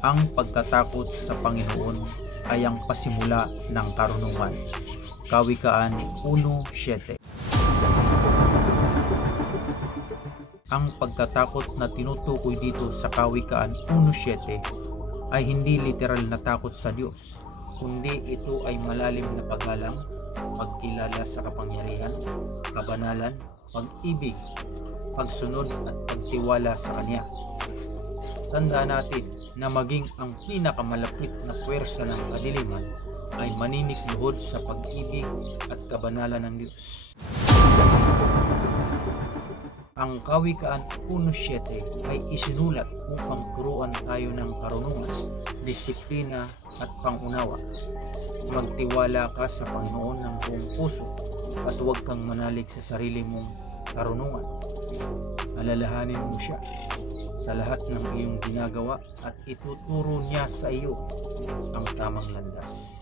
Ang pagkatakot sa Panginoon ay ang pasimula ng karunungan. Kawikaan 1:7. Ang pagkatakot na tinutukoy dito sa Kawikaan 1:7 ay hindi literal na takot sa Diyos, kundi ito ay malalim na paggalang, pagkilala sa kapangyarihan, kabanalan, pag-ibig, pagsunod at pagtiwala sa Kanya. Tandaan natin na maging ang pinakamalapit na puwersa ng kadiliman ay maninikluhod sa pag-ibig at kabanalan ng Diyos. Ang Kawikaan 1:7 ay isinulat upang turuan tayo ng karunungan, disiplina at pangunawa. Magtiwala ka sa Panginoon ng buong puso at huwag kang manalig sa sarili mong karunungan. Alalahanin mo siya sa lahat ng iyong ginagawa at ituturo niya sa iyo ang tamang landas.